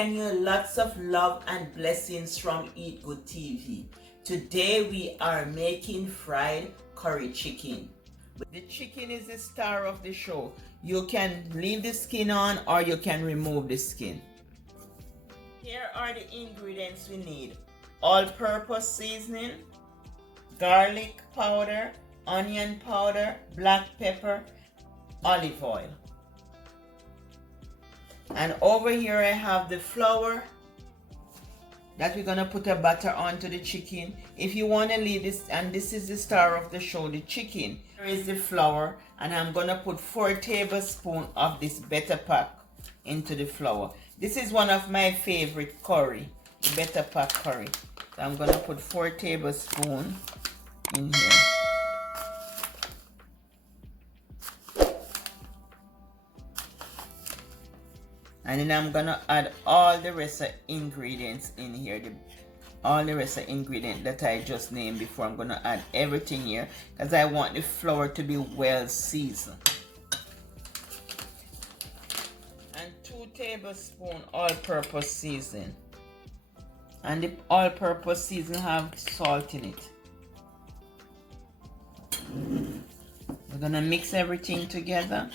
send you lots of love and blessings from Eat Good TV. Today we are making fried curry chicken. The chicken is the star of the show. You can leave the skin on or you can remove the skin. Here are the ingredients we need. All-purpose seasoning, garlic powder, onion powder, black pepper, olive oil. And over here I have the flour that we're gonna put a butter onto the chicken. If you want to leave this, and this is the star of the show, the chicken. Here is the flour, and I'm gonna put 4 tablespoons of this better pack into the flour. This is one of my favorite curry, better pack curry. So I'm gonna put 4 tablespoons in here. And then I'm gonna add all the rest of ingredients in here, all the rest of ingredients that I just named before. I'm gonna add everything here because I want the flour to be well seasoned. And 2 tablespoons all-purpose seasoning. And the all-purpose seasoning have salt in it. We're gonna mix everything together.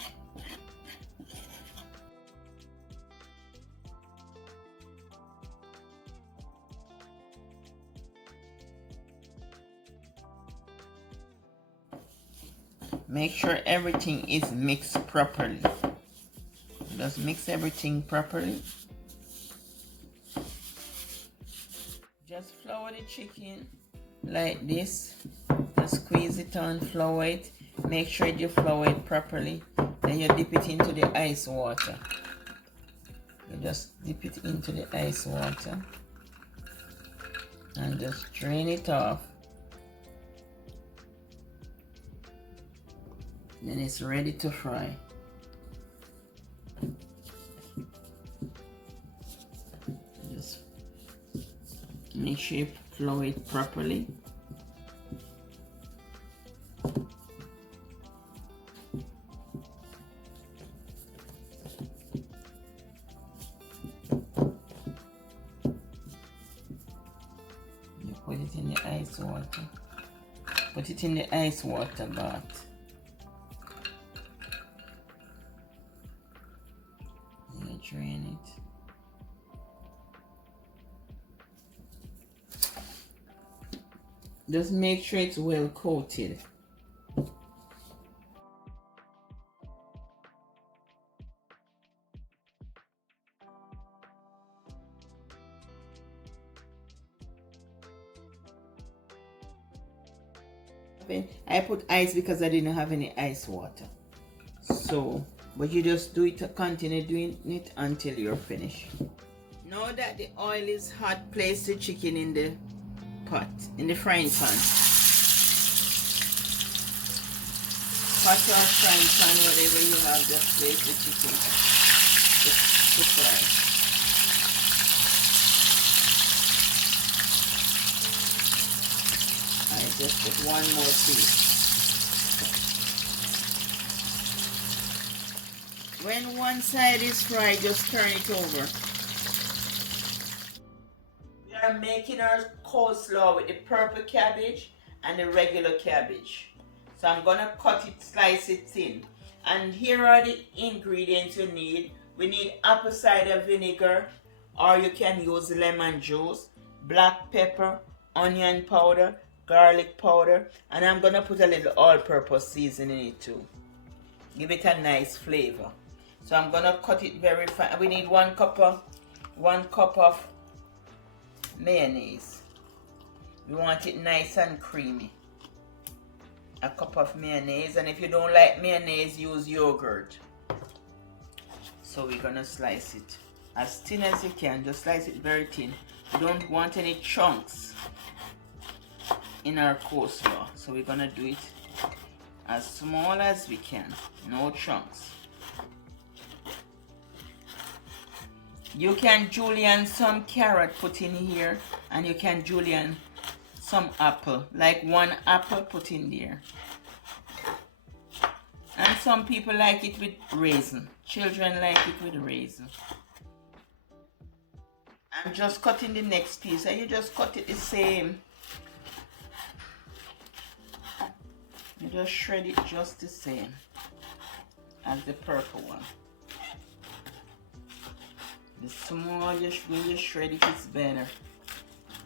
Make sure everything is mixed properly. Just mix everything properly. Just flour the chicken like this. Just squeeze it on, flour it. Make sure you flour it properly. Then you dip it into the ice water. You just dip it into the ice water. And just drain it off. Then it's ready to fry. Just make sure you flour it properly. You put it in the ice water. Put it in the ice water bath. Drain it. Just make sure it's well coated. I put ice because I didn't have any ice water. So but you just do it, continue doing it until you're finished. Now that the oil is hot, place the chicken in the pot, in the frying pan. Pot or frying pan, whatever you have, just place the chicken to fry. I just put one more piece. When one side is fried, just turn it over. We are making our coleslaw with the purple cabbage and the regular cabbage. So I'm gonna cut it, slice it thin. And here are the ingredients you need. We need apple cider vinegar, or you can use lemon juice, black pepper, onion powder, garlic powder, and I'm gonna put a little all-purpose seasoning in it too. Give it a nice flavor. So I'm gonna cut it very fine. We need 1 cup of mayonnaise. We want it nice and creamy. A cup of mayonnaise, and if you don't like mayonnaise, use yogurt. So we're gonna slice it as thin as you can. Just slice it very thin. We don't want any chunks in our coleslaw, so we're gonna do it as small as we can. No chunks. You can julienne some carrot put in here, and you can julienne some apple, like 1 apple put in there. And some people like it with raisin. Children like it with raisin. I'm just cutting the next piece, and you just cut it the same. You just shred it just the same as the purple one. The small, when you shred it, it's better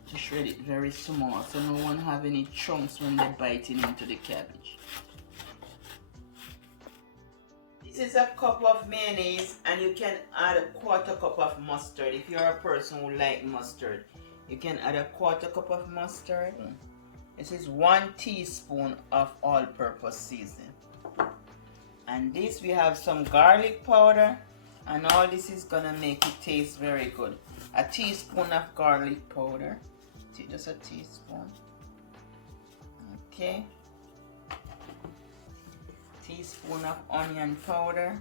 to shred it very small, so no one have any chunks when they're biting into the cabbage. This is a cup of mayonnaise, and you can add a 1/4 cup of mustard. If you're a person who like mustard, you can add a 1/4 cup of mustard. This is 1 teaspoon of all-purpose seasoning. And this, we have some garlic powder, and all this is gonna make it taste very good. A teaspoon of garlic powder, just a teaspoon. Okay. Teaspoon of onion powder.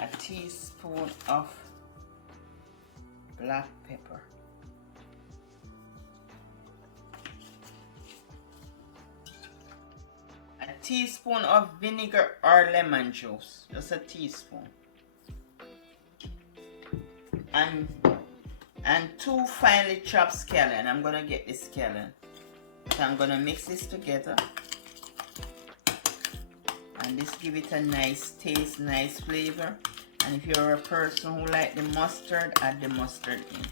A teaspoon of black pepper. A teaspoon of vinegar or lemon juice, just a teaspoon. And 2 finely chopped scallion. I'm gonna get the scallion. So I'm gonna mix this together. And this give it a nice taste, nice flavor. And if you're a person who like the mustard, add the mustard in.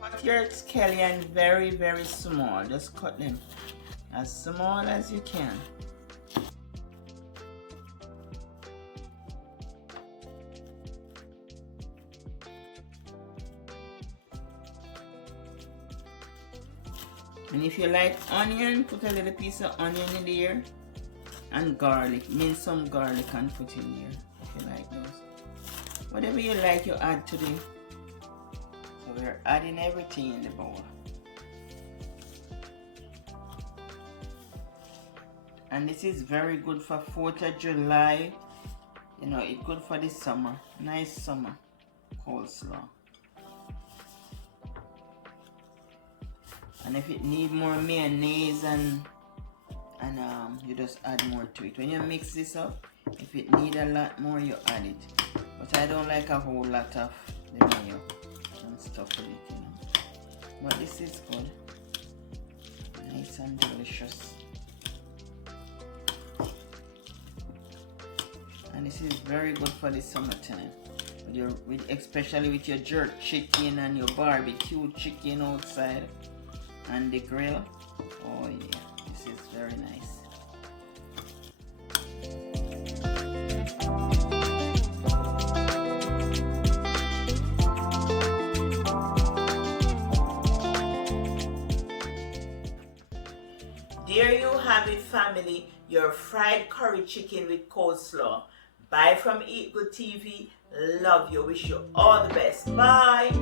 Cut your scallion very, very small. Just cut them as small as you can. And if you like onion, put a little piece of onion in there. And garlic. Mince some garlic and put in there if you like those. Whatever you like, you add to the. So we're adding everything in the bowl. And this is very good for 4th of July. You know, it's good for the summer. Nice summer coleslaw. And if it need more mayonnaise and you just add more to it. When you mix this up, if it need a lot more, you add it. But I don't like a whole lot of the mayo and stuff with it, you know. But this is good. Nice and delicious. And this is very good for the summertime. Especially with your jerk chicken and your barbecue chicken outside. And the grill. Oh yeah, this is very nice. There you have it, family, your fried curry chicken with coleslaw. Bye from Eat Good TV. Love you. Wish you all the best. Bye.